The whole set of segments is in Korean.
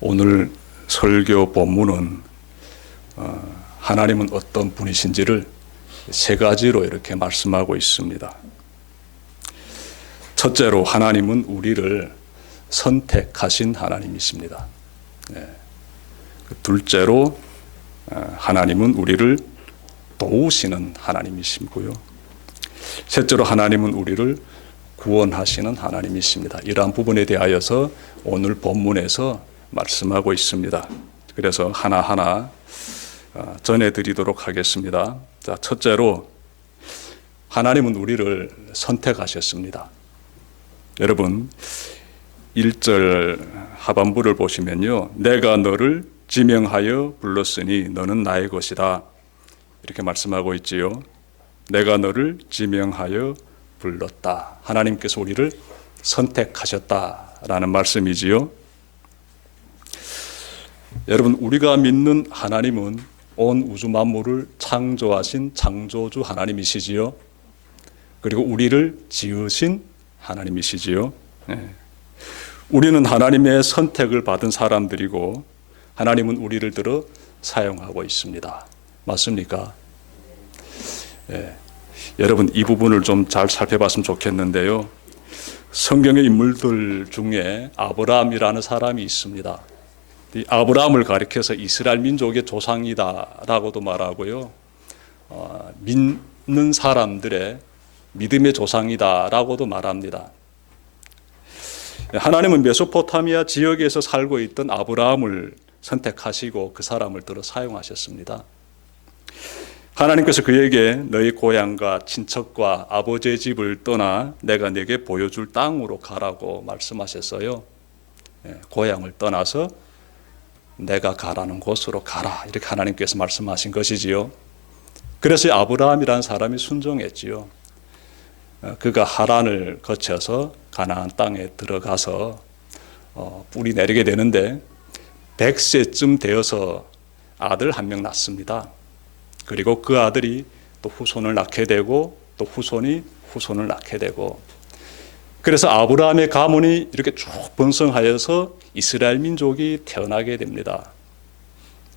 오늘 설교 본문은 하나님은 어떤 분이신지를 세 가지로 이렇게 말씀하고 있습니다. 첫째로 하나님은 우리를 선택하신 하나님이십니다. 둘째로 하나님은 우리를 도우시는 하나님이시고요. 셋째로 하나님은 우리를 구원하시는 하나님이십니다. 이러한 부분에 대하여서 오늘 본문에서 말씀하고 있습니다. 그래서 하나하나 전해드리도록 하겠습니다. 자, 첫째로 하나님은 우리를 선택하셨습니다. 여러분 1절 하반부를 보시면요, 내가 너를 지명하여 불렀으니 너는 나의 것이다, 이렇게 말씀하고 있지요. 내가 너를 지명하여 불렀다. 하나님께서 우리를 선택하셨다라는 말씀이지요. 여러분, 우리가 믿는 하나님은 온 우주 만물을 창조하신 창조주 하나님이시지요. 그리고 우리를 지으신 하나님이시지요. 우리는 하나님의 선택을 받은 사람들이고 하나님은 우리를 들어 사용하고 있습니다. 맞습니까? 여러분, 이 부분을 좀 잘 살펴봤으면 좋겠는데요. 성경의 인물들 중에 아브라함이라는 사람이 있습니다. 이 아브라함을 가리켜서 이스라엘 민족의 조상이다라고도 말하고요, 믿는 사람들의 믿음의 조상이다라고도 말합니다. 하나님은 메소포타미아 지역에서 살고 있던 아브라함을 선택하시고 그 사람을 들어 사용하셨습니다. 하나님께서 그에게 너희 고향과 친척과 아버지의 집을 떠나 내가 네게 보여줄 땅으로 가라고 말씀하셨어요. 고향을 떠나서 내가 가라는 곳으로 가라, 이렇게 하나님께서 말씀하신 것이지요. 그래서 아브라함이라는 사람이 순종했지요. 그가 하란을 거쳐서 가나안 땅에 들어가서 뿌리 내리게 되는데 100세쯤 되어서 아들 한 명 낳습니다. 그리고 그 아들이 또 후손을 낳게 되고 또 후손이 후손을 낳게 되고, 그래서 아브라함의 가문이 이렇게 쭉 번성하여서 이스라엘 민족이 태어나게 됩니다.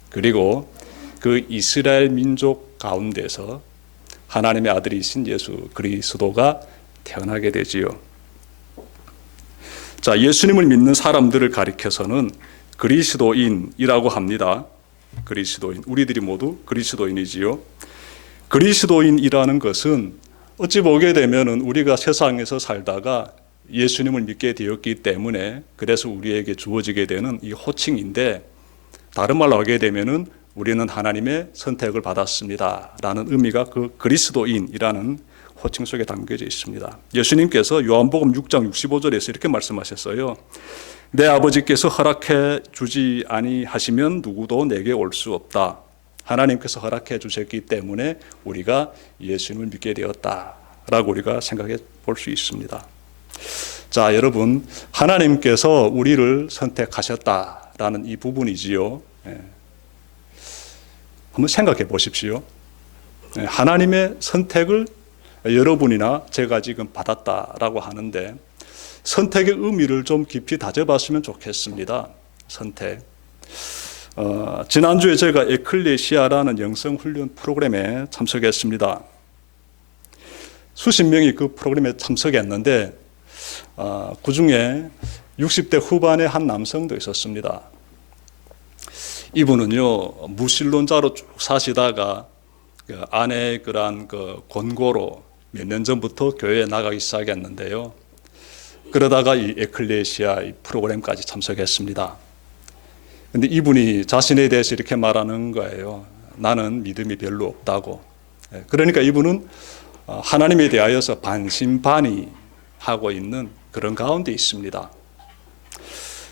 그리고 그 이스라엘 민족 가운데서 하나님의 아들이신 예수 그리스도가 태어나게 되지요. 자, 예수님을 믿는 사람들을 가리켜서는 그리스도인이라고 합니다. 그리스도인, 우리들이 모두 그리스도인이지요. 그리스도인이라는 것은 어찌 보게 되면은 우리가 세상에서 살다가 예수님을 믿게 되었기 때문에 그래서 우리에게 주어지게 되는 이 호칭인데, 다른 말로 하게 되면은 우리는 하나님의 선택을 받았습니다 라는 의미가 그 그리스도인이라는 호칭 속에 담겨져 있습니다. 예수님께서 요한복음 6장 65절에서 이렇게 말씀하셨어요. 내 아버지께서 허락해 주지 아니하시면 누구도 내게 올 수 없다. 하나님께서 허락해 주셨기 때문에 우리가 예수님을 믿게 되었다라고 우리가 생각해 볼 수 있습니다. 자, 여러분, 하나님께서 우리를 선택하셨다라는 이 부분이지요. 한번 생각해 보십시오. 하나님의 선택을 여러분이나 제가 지금 받았다라고 하는데 선택의 의미를 좀 깊이 다져봤으면 좋겠습니다. 선택. 지난주에 제가 에클레시아라는 영성훈련 프로그램에 참석했습니다. 수십 명이 그 프로그램에 참석했는데 그 중에 60대 후반의 한 남성도 있었습니다. 이분은요, 무신론자로 쭉 사시다가 그 아내의 그러한 그 권고로 몇 년 전부터 교회에 나가기 시작했는데요. 그러다가 이 에클레시아 이 프로그램까지 참석했습니다. 근데 이분이 자신에 대해서 이렇게 말하는 거예요. 나는 믿음이 별로 없다고. 그러니까 이분은 하나님에 대하여서 반신반의하고 있는 그런 가운데 있습니다.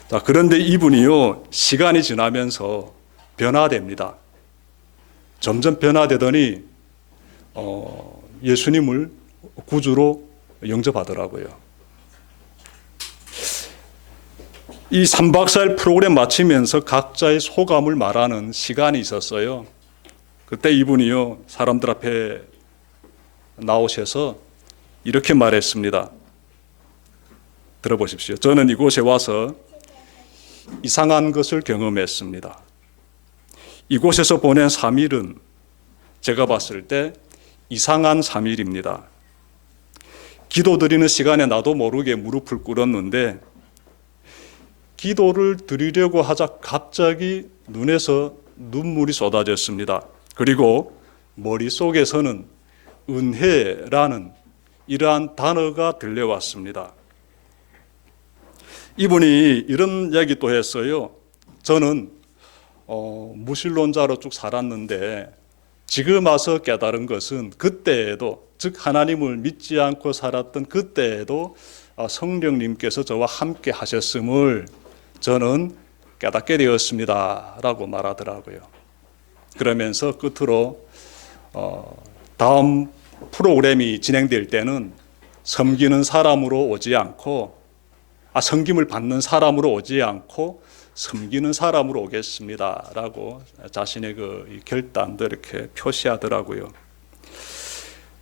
자, 그런데 이분이요, 시간이 지나면서 변화됩니다. 점점 변화되더니 예수님을 구주로 영접하더라고요. 이 3박 4일 프로그램 마치면서 각자의 소감을 말하는 시간이 있었어요. 그때 이분이요, 사람들 앞에 나오셔서 이렇게 말했습니다. 들어보십시오. 저는 이곳에 와서 이상한 것을 경험했습니다. 이곳에서 보낸 3일은 제가 봤을 때 이상한 3일입니다. 기도 드리는 시간에 나도 모르게 무릎을 꿇었는데 기도를 드리려고 하자 갑자기 눈에서 눈물이 쏟아졌습니다. 그리고 머릿속에서는 은혜라는 이러한 단어가 들려왔습니다. 이분이 이런 이야기 또 했어요. 저는 무신론자로 쭉 살았는데 지금 와서 깨달은 것은 그때에도, 즉 하나님을 믿지 않고 살았던 그때에도 성령님께서 저와 함께 하셨음을 저는 깨닫게 되었습니다 라고 말하더라고요. 그러면서 끝으로 다음 프로그램이 진행될 때는 섬기는 사람으로 오지 않고 섬김을 받는 사람으로 오지 않고 섬기는 사람으로 오겠습니다 라고 자신의 그 결단도 이렇게 표시하더라고요.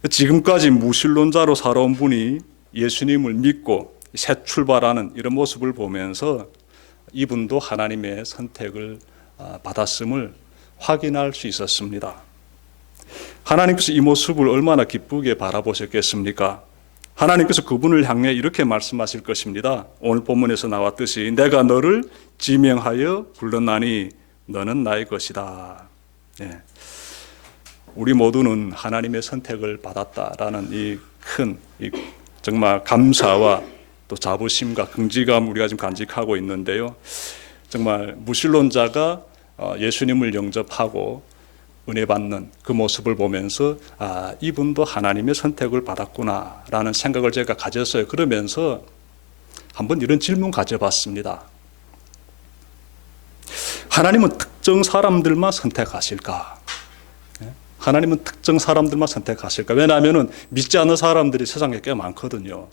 지금까지 무신론자로 살아온 분이 예수님을 믿고 새 출발하는 이런 모습을 보면서 이분도 하나님의 선택을 받았음을 확인할 수 있었습니다. 하나님께서 이 모습을 얼마나 기쁘게 바라보셨겠습니까? 하나님께서 그분을 향해 이렇게 말씀하실 것입니다. 오늘 본문에서 나왔듯이 내가 너를 지명하여 불렀나니 너는 나의 것이다. 네. 우리 모두는 하나님의 선택을 받았다라는 이 큰 정말 감사와 또 자부심과 긍지감 우리가 지금 간직하고 있는데요. 정말 무신론자가 예수님을 영접하고 은혜 받는 그 모습을 보면서 이분도 하나님의 선택을 받았구나라는 생각을 제가 가졌어요. 그러면서 한번 이런 질문 가져봤습니다. 하나님은 특정 사람들만 선택하실까? 하나님은 특정 사람들만 선택하실까? 왜냐하면 믿지 않는 사람들이 세상에 꽤 많거든요.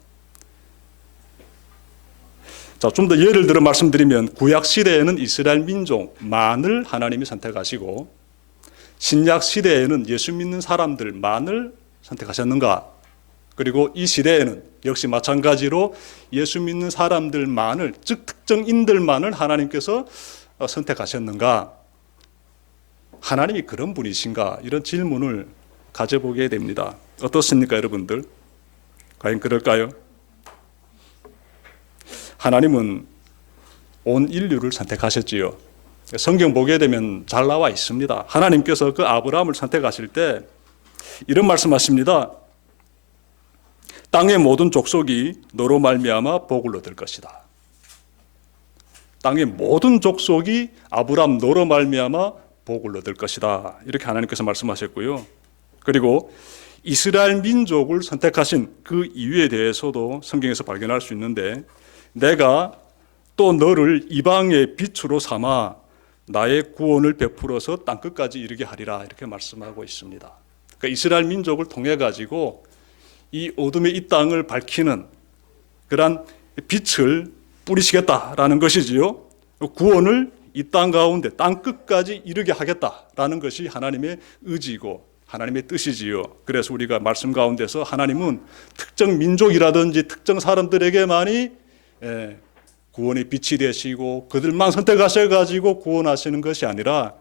자, 좀 더 예를 들어 말씀드리면 구약 시대에는 이스라엘 민족만을 하나님이 선택하시고 신약 시대에는 예수 믿는 사람들만을 선택하셨는가? 그리고 이 시대에는 역시 마찬가지로 예수 믿는 사람들만을, 즉 특정인들만을 하나님께서 선택하셨는가? 하나님이 그런 분이신가? 이런 질문을 가져보게 됩니다. 어떻습니까, 여러분들? 과연 그럴까요? 하나님은 온 인류를 선택하셨지요. 성경 보게 되면 잘 나와 있습니다. 하나님께서 그 아브라함을 선택하실 때 이런 말씀하십니다. 땅의 모든 족속이 너로 말미암아 복을 얻을 것이다. 땅의 모든 족속이 아브라함 너로 말미암아 복을 얻을 것이다. 이렇게 하나님께서 말씀하셨고요. 그리고 이스라엘 민족을 선택하신 그 이유에 대해서도 성경에서 발견할 수 있는데 내가 또 너를 이방의 빛으로 삼아 나의 구원을 베풀어서 땅끝까지 이르게 하리라 이렇게 말씀하고 있습니다. 그러니까 이스라엘 민족을 통해 가지고 이 어둠의 이 땅을 밝히는 그러한 빛을 뿌리시겠다라는 것이지요. 구원을 이 땅 가운데 땅끝까지 이르게 하겠다라는 것이 하나님의 의지이고 하나님의 뜻이지요. 그래서 우리가 말씀 가운데서 하나님은 특정 민족이라든지 특정 사람들에게만이 구원의 빛이 되시고 그들만 선택하셔가지고 구원하시는 것이 아니라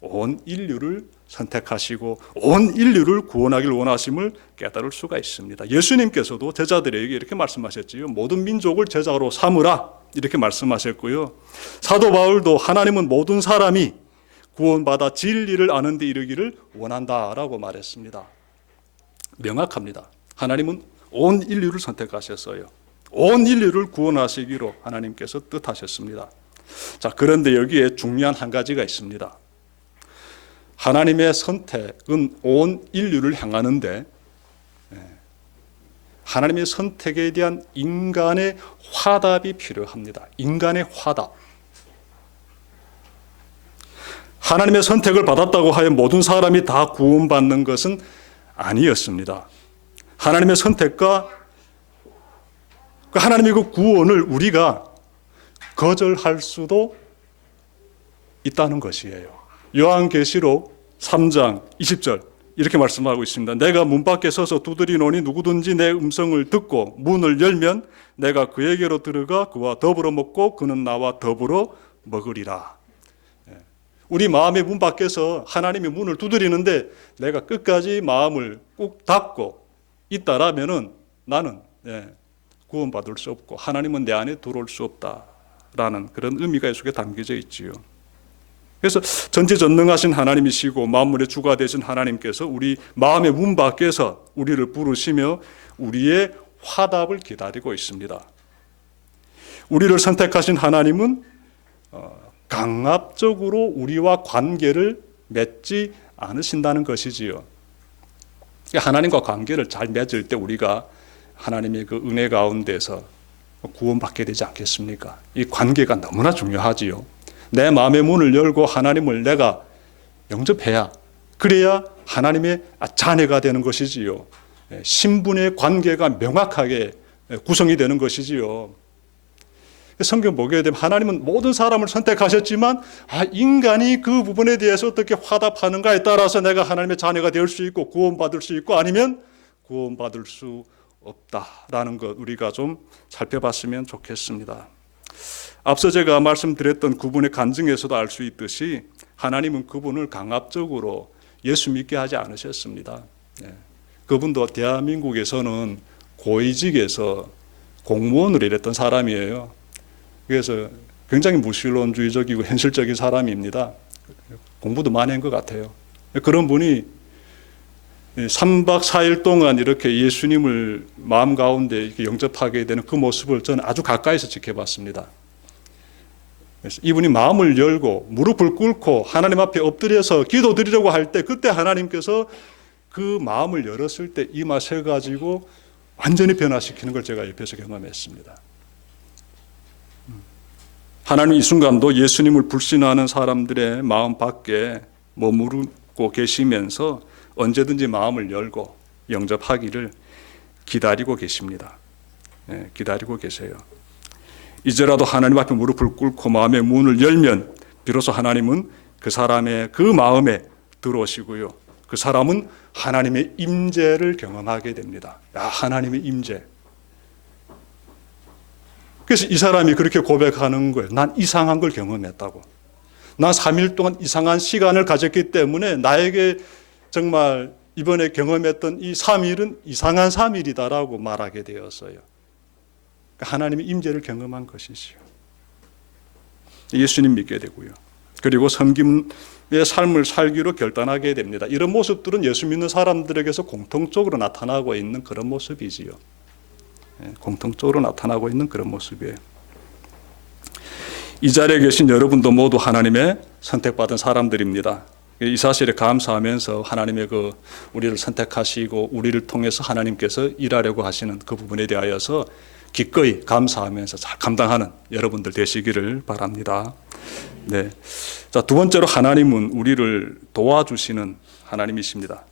온 인류를 선택하시고 온 인류를 구원하길 원하심을 깨달을 수가 있습니다. 예수님께서도 제자들에게 이렇게 말씀하셨지요. 모든 민족을 제자로 삼으라 이렇게 말씀하셨고요. 사도 바울도 하나님은 모든 사람이 구원받아 진리를 아는 데 이르기를 원한다라고 말했습니다. 명확합니다. 하나님은 온 인류를 선택하셨어요. 온 인류를 구원하시기로 하나님께서 뜻하셨습니다. 자, 그런데 여기에 중요한 한 가지가 있습니다. 하나님의 선택은 온 인류를 향하는데 하나님의 선택에 대한 인간의 화답이 필요합니다. 인간의 화답. 하나님의 선택을 받았다고 하여 모든 사람이 다 구원받는 것은 아니었습니다. 하나님의 선택과 하나님의 그 구원을 우리가 거절할 수도 있다는 것이에요. 요한계시록 3장 20절 이렇게 말씀하고 있습니다. 내가 문 밖에 서서 두드리노니 누구든지 내 음성을 듣고 문을 열면 내가 그에게로 들어가 그와 더불어 먹고 그는 나와 더불어 먹으리라. 우리 마음의 문 밖에서 하나님의 문을 두드리는데 내가 끝까지 마음을 꾹 닫고 있다라면은 나는 구원받을 수 없고 하나님은 내 안에 들어올 수 없다라는 그런 의미가 이 속에 담겨져 있지요. 그래서 전지전능하신 하나님이시고 만물의 주가 되신 하나님께서 우리 마음의 문 밖에서 우리를 부르시며 우리의 화답을 기다리고 있습니다. 우리를 선택하신 하나님은 강압적으로 우리와 관계를 맺지 않으신다는 것이지요. 하나님과 관계를 잘 맺을 때 우리가 하나님의 그 은혜 가운데서 구원받게 되지 않겠습니까? 이 관계가 너무나 중요하지요. 내 마음의 문을 열고 하나님을 내가 영접해야, 그래야 하나님의 자녀가 되는 것이지요. 신분의 관계가 명확하게 구성이 되는 것이지요. 성경 보게 되면 하나님은 모든 사람을 선택하셨지만 인간이 그 부분에 대해서 어떻게 화답하는가에 따라서 내가 하나님의 자녀가 될 수 있고 구원받을 수 있고 아니면 구원받을 수 없다라는 것 우리가 좀 살펴봤으면 좋겠습니다. 앞서 제가 말씀드렸던 그분의 간증에서도 알 수 있듯이 하나님은 그분을 강압적으로 예수 믿게 하지 않으셨습니다. 그분도 대한민국에서는 고위직에서 공무원으로 일했던 사람이에요. 그래서 굉장히 무신론주의적이고 현실적인 사람입니다. 공부도 많이 한 것 같아요. 그런 분이 3박 4일 동안 이렇게 예수님을 마음 가운데 이렇게 영접하게 되는 그 모습을 저는 아주 가까이서 지켜봤습니다. 그래서 이분이 마음을 열고 무릎을 꿇고 하나님 앞에 엎드려서 기도드리려고 할 때 그때 하나님께서 그 마음을 열었을 때 임하셔가지고 완전히 변화시키는 걸 제가 옆에서 경험했습니다. 하나님 이 순간도 예수님을 불신하는 사람들의 마음 밖에 머무르고 계시면서 언제든지 마음을 열고 영접하기를 기다리고 계십니다. 기다리고 계세요. 이제라도 하나님 앞에 무릎을 꿇고 마음의 문을 열면 비로소 하나님은 그 사람의 그 마음에 들어오시고요. 그 사람은 하나님의 임재를 경험하게 됩니다. 하나님의 임재. 그래서 이 사람이 그렇게 고백하는 거예요. 난 이상한 걸 경험했다고. 난 3일 동안 이상한 시간을 가졌기 때문에 나에게 정말 이번에 경험했던 이 3일은 이상한 3일이다라고 말하게 되었어요. 하나님의 임재를 경험한 것이지요. 예수님 믿게 되고요. 그리고 섬김의 삶을 살기로 결단하게 됩니다. 이런 모습들은 예수 믿는 사람들에게서 공통적으로 나타나고 있는 그런 모습이지요. 공통적으로 나타나고 있는 그런 모습이에요. 이 자리에 계신 여러분도 모두 하나님의 선택받은 사람들입니다. 이 사실에 감사하면서 하나님의 우리를 선택하시고 우리를 통해서 하나님께서 일하려고 하시는 그 부분에 대하여서 기꺼이 감사하면서 잘 감당하는 여러분들 되시기를 바랍니다. 네. 자, 두 번째로 하나님은 우리를 도와주시는 하나님이십니다.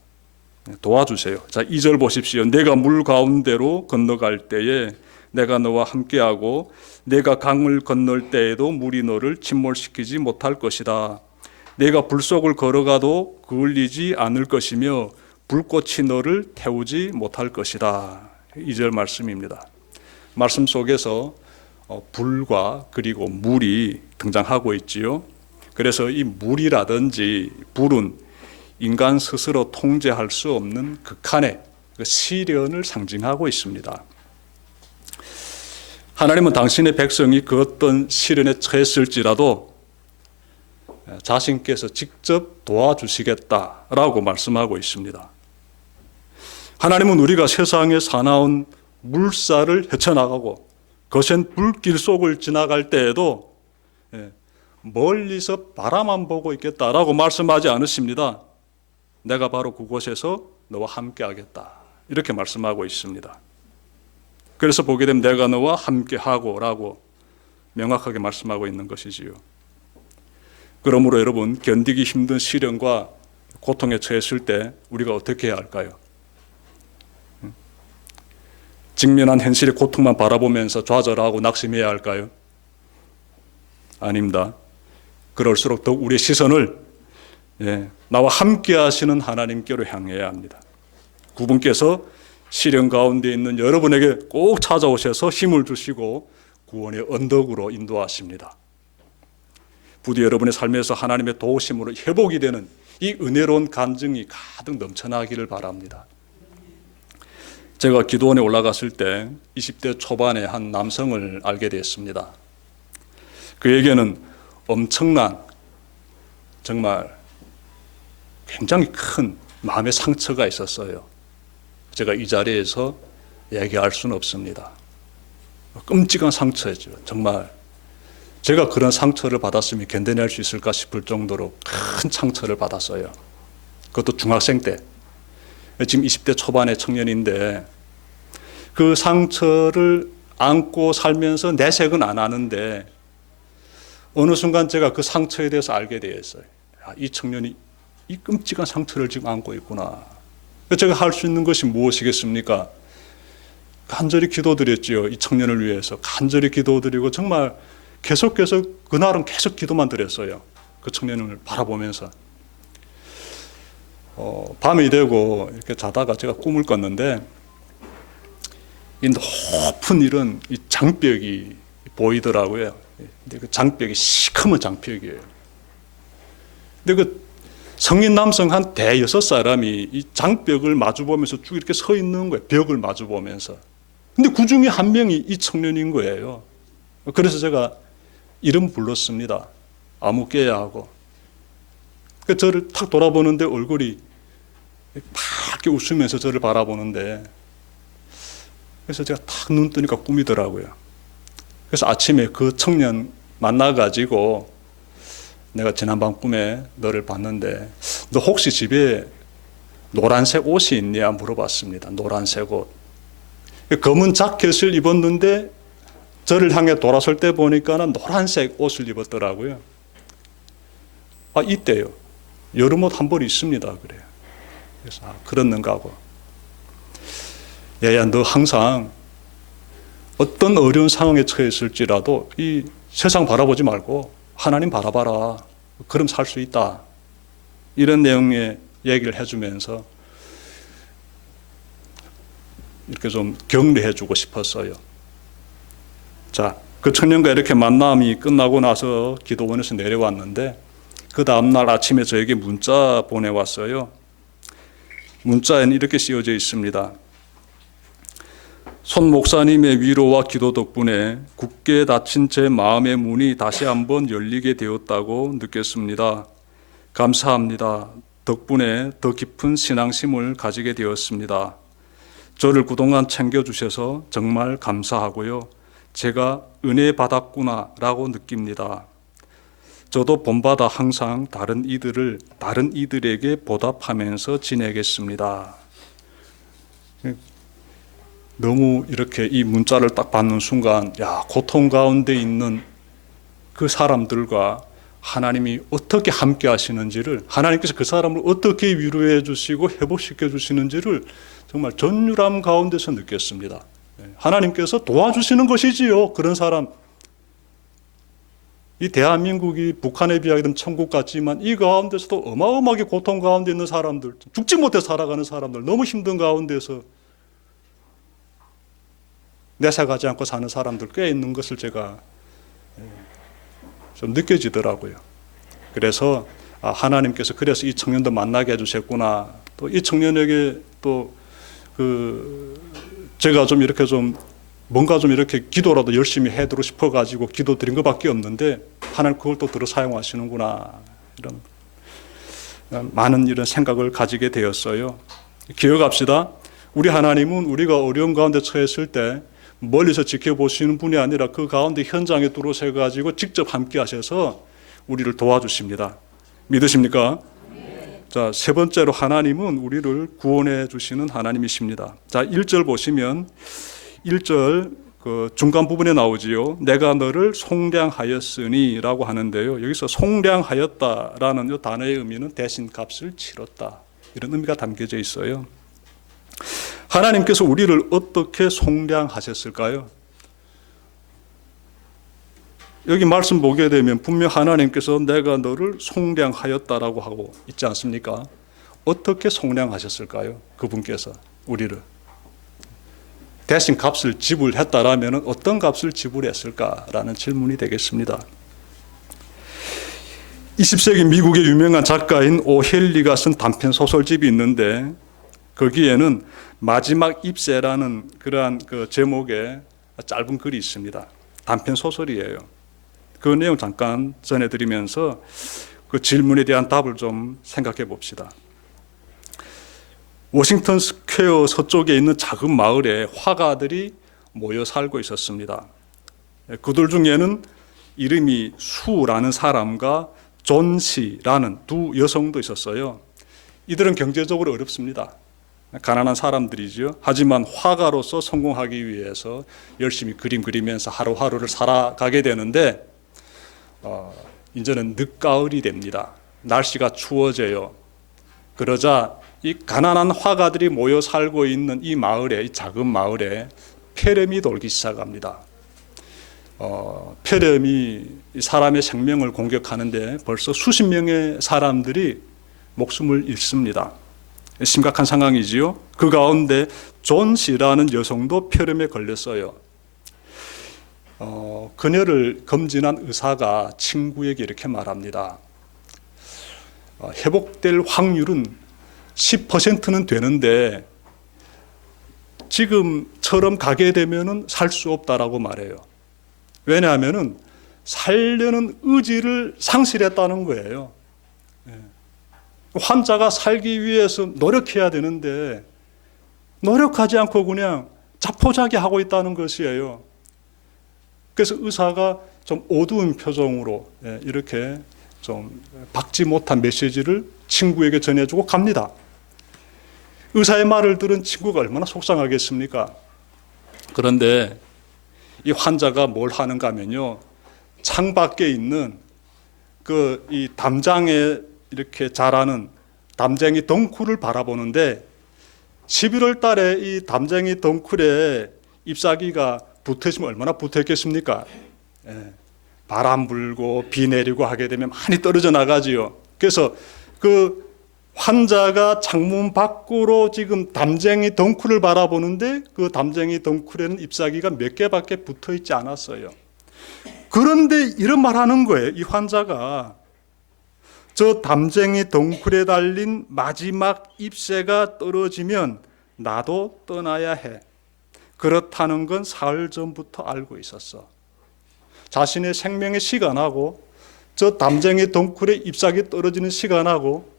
도와주세요. 자, 2절 보십시오. 내가 물 가운데로 건너갈 때에 내가 너와 함께하고 내가 강을 건널 때에도 물이 너를 침몰시키지 못할 것이다. 내가 불 속을 걸어가도 그을리지 않을 것이며 불꽃이 너를 태우지 못할 것이다. 2절 말씀입니다. 말씀 속에서 불과 그리고 물이 등장하고 있지요. 그래서 이 물이라든지 불은 인간 스스로 통제할 수 없는 극한의 시련을 상징하고 있습니다. 하나님은 당신의 백성이 그 어떤 시련에 처했을지라도 자신께서 직접 도와주시겠다라고 말씀하고 있습니다. 하나님은 우리가 세상에 사나운 물살을 헤쳐나가고 거센 불길 속을 지나갈 때에도 멀리서 바라만 보고 있겠다라고 말씀하지 않으십니다. 내가 바로 그곳에서 너와 함께 하겠다 이렇게 말씀하고 있습니다. 그래서 보게 되면 내가 너와 함께 하고 라고 명확하게 말씀하고 있는 것이지요. 그러므로 여러분 견디기 힘든 시련과 고통에 처했을 때 우리가 어떻게 해야 할까요? 직면한 현실의 고통만 바라보면서 좌절하고 낙심해야 할까요? 아닙니다. 그럴수록 더욱 우리의 시선을 나와 함께 하시는 하나님께로 향해야 합니다. 그분께서 시련 가운데 있는 여러분에게 꼭 찾아오셔서 힘을 주시고 구원의 언덕으로 인도하십니다. 부디 여러분의 삶에서 하나님의 도우심으로 회복이 되는 이 은혜로운 간증이 가득 넘쳐나기를 바랍니다. 제가 기도원에 올라갔을 때 20대 초반의 한 남성을 알게 되었습니다. 그에게는 엄청난, 정말 굉장히 큰 마음의 상처가 있었어요. 제가 이 자리에서 얘기할 수는 없습니다. 끔찍한 상처였죠. 정말 제가 그런 상처를 받았으면 견뎌낼 수 있을까 싶을 정도로 큰 상처를 받았어요. 그것도 중학생 때. 지금 20대 초반의 청년인데 그 상처를 안고 살면서 내색은 안 하는데 어느 순간 제가 그 상처에 대해서 알게 되었어요. 이 청년이 이 끔찍한 상처를 지금 안고 있구나. 제가 할 수 있는 것이 무엇이겠습니까? 간절히 기도드렸지요. 이 청년을 위해서 간절히 기도드리고 정말 계속해서 그날은 계속 기도만 드렸어요. 그 청년을 바라보면서. 밤이 되고 이렇게 자다가 제가 꿈을 꿨는데 이 높은 이런 이 장벽이 보이더라고요. 근데 그 장벽이 시커먼 장벽이에요. 근데 그 성인 남성 한 대여섯 사람이 이 장벽을 마주보면서 쭉 이렇게 서 있는 거예요. 벽을 마주보면서. 근데 그 중에 한 명이 이 청년인 거예요. 그래서 제가 이름 불렀습니다. 아무개야 하고. 저를 탁 돌아보는데 얼굴이 밝게 웃으면서 저를 바라보는데 그래서 제가 탁 눈 뜨니까 꿈이더라고요. 그래서 아침에 그 청년 만나가지고 내가 지난밤 꿈에 너를 봤는데 너 혹시 집에 노란색 옷이 있냐 물어봤습니다. 노란색 옷. 검은 자켓을 입었는데 저를 향해 돌아설 때 보니까는 노란색 옷을 입었더라고요. 이때요. 여름옷 한 벌 있습니다. 그래요. 그래서 그렇는가 하고. 얘야 너 항상 어떤 어려운 상황에 처했을지라도 이 세상 바라보지 말고 하나님 바라봐라. 그럼 살 수 있다. 이런 내용의 얘기를 해주면서 이렇게 좀 격려해 주고 싶었어요. 자, 그 청년과 이렇게 만남이 끝나고 나서 기도원에서 내려왔는데 그 다음날 아침에 저에게 문자 보내왔어요. 문자에는 이렇게 쓰여져 있습니다. 손 목사님의 위로와 기도 덕분에 굳게 닫힌 제 마음의 문이 다시 한번 열리게 되었다고 느꼈습니다. 감사합니다. 덕분에 더 깊은 신앙심을 가지게 되었습니다. 저를 그동안 챙겨주셔서 정말 감사하고요. 제가 은혜 받았구나라고 느낍니다. 저도 본받아 항상 다른 이들에게 보답하면서 지내겠습니다. 너무 이렇게 이 문자를 딱 받는 순간 고통 가운데 있는 그 사람들과 하나님이 어떻게 함께 하시는지를, 하나님께서 그 사람을 어떻게 위로해 주시고 회복시켜 주시는지를 정말 전율함 가운데서 느꼈습니다. 하나님께서 도와주시는 것이지요. 그런 사람. 이 대한민국이 북한에 비하면 천국 같지만 이 가운데서도 어마어마하게 고통 가운데 있는 사람들, 죽지 못해 살아가는 사람들, 너무 힘든 가운데서 내색하지 않고 사는 사람들 꽤 있는 것을 제가 좀 느껴지더라고요. 그래서 하나님께서 그래서 이 청년도 만나게 해주셨구나. 또 이 청년에게 또 제가 좀 이렇게 좀 뭔가 좀 이렇게 기도라도 열심히 해드리고 싶어가지고 기도 드린 것밖에 없는데 하나님 그걸 또 들어 사용하시는구나. 이런 많은 이런 생각을 가지게 되었어요. 기억합시다. 우리 하나님은 우리가 어려운 가운데 처했을 때 멀리서 지켜보시는 분이 아니라 그 가운데 현장에 들어오셔가지고 직접 함께 하셔서 우리를 도와주십니다. 믿으십니까? 네. 자, 세 번째로 하나님은 우리를 구원해 주시는 하나님이십니다. 자, 1절 보시면 1절 그 중간 부분에 나오지요. 내가 너를 속량하였으니 라고 하는데요. 여기서 속량하였다라는 이 단어의 의미는 대신 값을 치렀다. 이런 의미가 담겨져 있어요. 하나님께서 우리를 어떻게 속량하셨을까요? 여기 말씀 보게 되면 분명 하나님께서 내가 너를 속량하였다라고 하고 있지 않습니까? 어떻게 속량하셨을까요? 그분께서 우리를. 대신 값을 지불했다라면 어떤 값을 지불했을까라는 질문이 되겠습니다. 20세기 미국의 유명한 작가인 오헬리가 쓴 단편 소설집이 있는데 거기에는 마지막 입새라는 그러한 그 제목의 짧은 글이 있습니다. 단편 소설이에요. 그 내용 잠깐 전해드리면서 그 질문에 대한 답을 좀 생각해 봅시다. 워싱턴 스퀘어 서쪽에 있는 작은 마을에 화가들이 모여 살고 있었습니다. 그들 중에는 이름이 수라는 사람과 존 씨라는 두 여성도 있었어요. 이들은 경제적으로 어렵습니다. 가난한 사람들이죠. 하지만 화가로서 성공하기 위해서 열심히 그림 그리면서 하루하루를 살아가게 되는데 이제는 늦가을이 됩니다. 날씨가 추워져요. 그러자 이 가난한 화가들이 모여 살고 있는 이 마을에, 이 작은 마을에 폐렴이 돌기 시작합니다. 폐렴이 사람의 생명을 공격하는데 벌써 수십 명의 사람들이 목숨을 잃습니다. 심각한 상황이지요. 그 가운데 존 씨라는 여성도 폐렴에 걸렸어요. 그녀를 검진한 의사가 친구에게 이렇게 말합니다. 회복될 확률은 10%는 되는데 지금처럼 가게 되면 살 수 없다라고 말해요. 왜냐하면 살려는 의지를 상실했다는 거예요. 환자가 살기 위해서 노력해야 되는데 노력하지 않고 그냥 자포자기 하고 있다는 것이에요. 그래서 의사가 좀 어두운 표정으로 이렇게 좀 박지 못한 메시지를 친구에게 전해주고 갑니다. 의사의 말을 들은 친구가 얼마나 속상하겠습니까? 그런데 이 환자가 뭘 하는가 하면요, 창밖에 있는 이 담장에 이렇게 자라는 담쟁이 덩쿨을 바라보는데 11월 달에 이 담쟁이 덩쿨에 잎사귀가 붙어있으면 얼마나 붙어있겠습니까? 바람 불고 비 내리고 하게 되면 많이 떨어져 나가지요. 그래서 그 환자가 창문 밖으로 지금 담쟁이 덩쿨을 바라보는데 그 담쟁이 덩쿨에는 잎사귀가 몇 개밖에 붙어 있지 않았어요. 그런데 이런 말 하는 거예요. 이 환자가 저 담쟁이 덩쿨에 달린 마지막 잎새가 떨어지면 나도 떠나야 해. 그렇다는 건 사흘 전부터 알고 있었어. 자신의 생명의 시간하고 저 담쟁이 덩쿨에 잎사귀 떨어지는 시간하고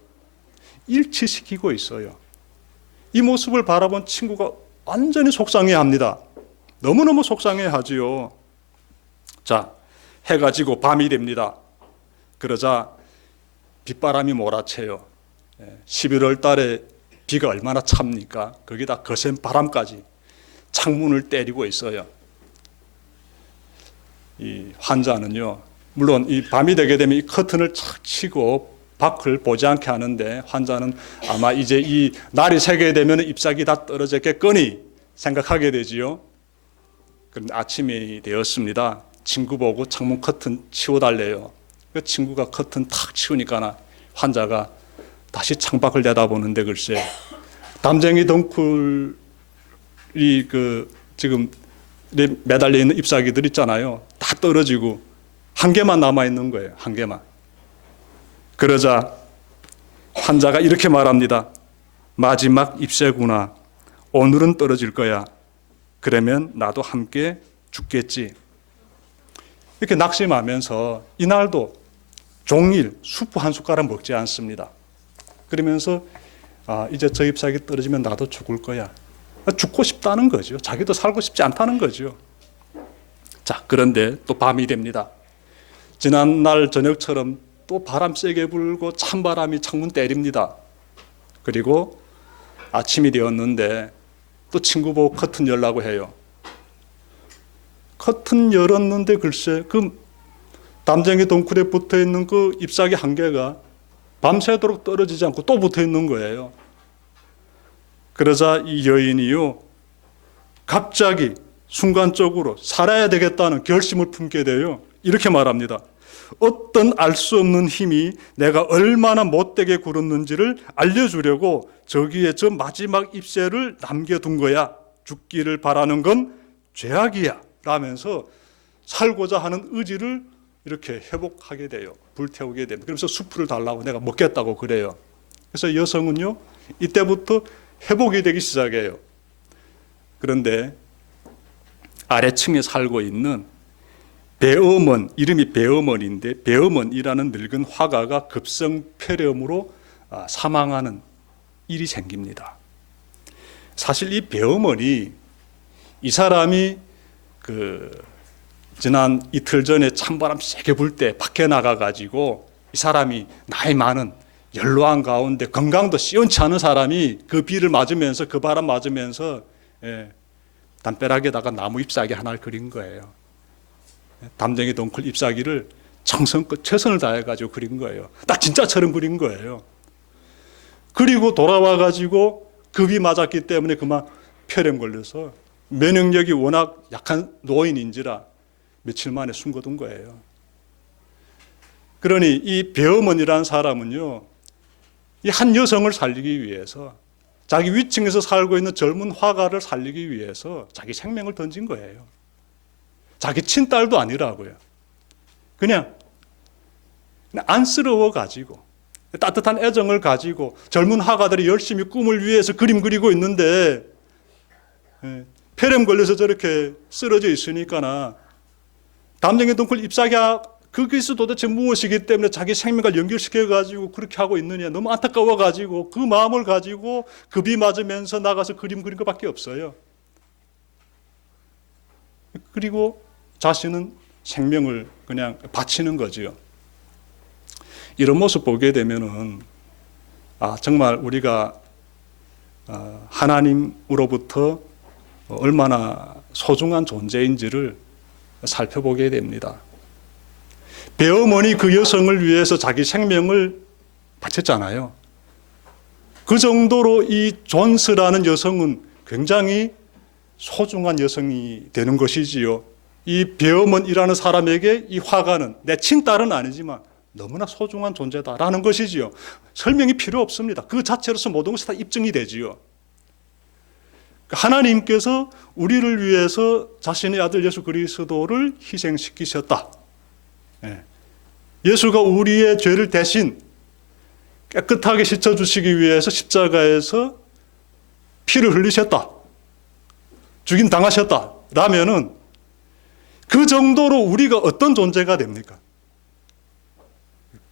일치시키고 있어요. 이 모습을 바라본 친구가 완전히 속상해합니다. 너무너무 속상해하지요. 자, 해가 지고 밤이 됩니다. 그러자 빗바람이 몰아쳐요. 11월 달에 비가 얼마나 찹니까? 거기다 거센 바람까지 창문을 때리고 있어요. 이 환자는요, 물론 이 밤이 되게 되면 이 커튼을 착 치고 밖을 보지 않게 하는데 환자는 아마 이제 이 날이 새게 되면 잎사귀 다 떨어졌겠거니 생각하게 되지요. 그런데 아침이 되었습니다. 친구 보고 창문 커튼 치워달래요. 그 친구가 커튼 탁 치우니까 환자가 다시 창밖을 내다보는데 글쎄 담쟁이 덩쿨이 지금 매달려 있는 잎사귀들 있잖아요. 다 떨어지고 한 개만 남아 있는 거예요. 한 개만. 그러자 환자가 이렇게 말합니다. 마지막 잎새구나. 오늘은 떨어질 거야. 그러면 나도 함께 죽겠지. 이렇게 낙심하면서 이날도 종일 수프 한 숟가락 먹지 않습니다. 그러면서 이제 저 잎사귀 떨어지면 나도 죽을 거야. 죽고 싶다는 거죠. 자기도 살고 싶지 않다는 거죠. 자, 그런데 또 밤이 됩니다. 지난날 저녁처럼 또 바람 세게 불고 찬바람이 창문 때립니다. 그리고 아침이 되었는데 또 친구 보고 커튼 열라고 해요. 커튼 열었는데 글쎄 그 담쟁이 덩쿨에 붙어있는 그 잎사귀 한 개가 밤새도록 떨어지지 않고 또 붙어있는 거예요. 그러자 이 여인이요, 갑자기 순간적으로 살아야 되겠다는 결심을 품게 돼요. 이렇게 말합니다. 어떤 알 수 없는 힘이 내가 얼마나 못되게 굴었는지를 알려주려고 저기에 저 마지막 잎새를 남겨둔 거야. 죽기를 바라는 건 죄악이야 라면서 살고자 하는 의지를 이렇게 회복하게 돼요. 불태우게 됩니다. 그러면서 수프를 달라고 내가 먹겠다고 그래요. 그래서 여성은요 이때부터 회복이 되기 시작해요. 그런데 아래층에 살고 있는 배어먼, 이름이 배어먼인데 배어먼이라는 늙은 화가가 급성폐렴으로 사망하는 일이 생깁니다. 사실 이 배어먼이 이 사람이 지난 이틀 전에 찬바람 세게 불 때 밖에 나가가지고 이 사람이 나이 많은 연로한 가운데 건강도 시원치 않은 사람이 그 비를 맞으면서 그 바람 맞으면서 담벼락에다가 나무 잎사귀 하나를 그린 거예요. 담쟁이 덩쿨 잎사귀를 정성껏 최선을 다해가지고 그린 거예요. 딱 진짜처럼 그린 거예요. 그리고 돌아와가지고 급이 맞았기 때문에 그만 폐렴 걸려서 면역력이 워낙 약한 노인인지라 며칠 만에 숨거둔 거예요. 그러니 이 배어먼이라는 사람은요, 이 한 여성을 살리기 위해서 자기 위층에서 살고 있는 젊은 화가를 살리기 위해서 자기 생명을 던진 거예요. 자기 친딸도 아니라고요. 그냥 안쓰러워 가지고 따뜻한 애정을 가지고 젊은 화가들이 열심히 꿈을 위해서 그림 그리고 있는데 폐렴 걸려서 저렇게 쓰러져 있으니까나 담쟁이 덩쿨 잎사귀 그것이 도대체 무엇이기 때문에 자기 생명을 연결시켜 가지고 그렇게 하고 있느냐, 너무 안타까워 가지고 그 마음을 가지고 급이 맞으면서 나가서 그림 그린 것밖에 없어요. 그리고 자신은 생명을 그냥 바치는 거지요. 이런 모습 보게 되면은 정말 우리가 하나님으로부터 얼마나 소중한 존재인지를 살펴보게 됩니다. 배어머니 그 여성을 위해서 자기 생명을 바쳤잖아요. 그 정도로 이 존스라는 여성은 굉장히 소중한 여성이 되는 것이지요. 이 배어먼이라는 사람에게 이 화가는 내 친딸은 아니지만 너무나 소중한 존재다라는 것이지요. 설명이 필요 없습니다. 그 자체로서 모든 것이 다 입증이 되지요. 하나님께서 우리를 위해서 자신의 아들 예수 그리스도를 희생시키셨다. 예수가 우리의 죄를 대신 깨끗하게 씻어주시기 위해서 십자가에서 피를 흘리셨다. 죽임 당하셨다. 라면은 그 정도로 우리가 어떤 존재가 됩니까?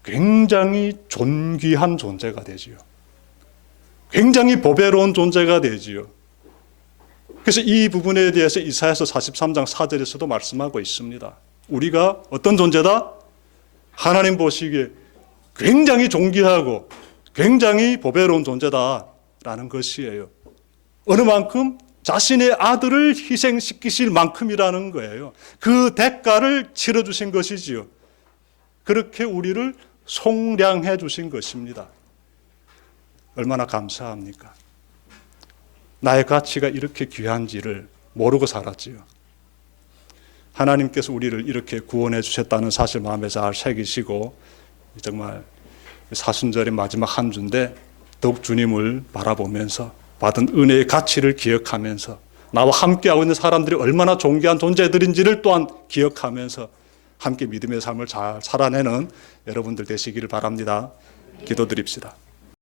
굉장히 존귀한 존재가 되지요. 굉장히 보배로운 존재가 되지요. 그래서 이 부분에 대해서 이사야서 43장 4절에서도 말씀하고 있습니다. 우리가 어떤 존재다? 하나님 보시기에 굉장히 존귀하고 굉장히 보배로운 존재다라는 것이에요. 어느 만큼? 자신의 아들을 희생시키실 만큼이라는 거예요. 그 대가를 치러주신 것이지요. 그렇게 우리를 속량해 주신 것입니다. 얼마나 감사합니까? 나의 가치가 이렇게 귀한지를 모르고 살았지요. 하나님께서 우리를 이렇게 구원해 주셨다는 사실 마음에 잘 새기시고 정말 사순절의 마지막 한 주인데 더욱 주님을 바라보면서 받은 은혜의 가치를 기억하면서 나와 함께하고 있는 사람들이 얼마나 존귀한 존재들인지를 또한 기억하면서 함께 믿음의 삶을 잘 살아내는 여러분들 되시기를 바랍니다. 기도드립시다.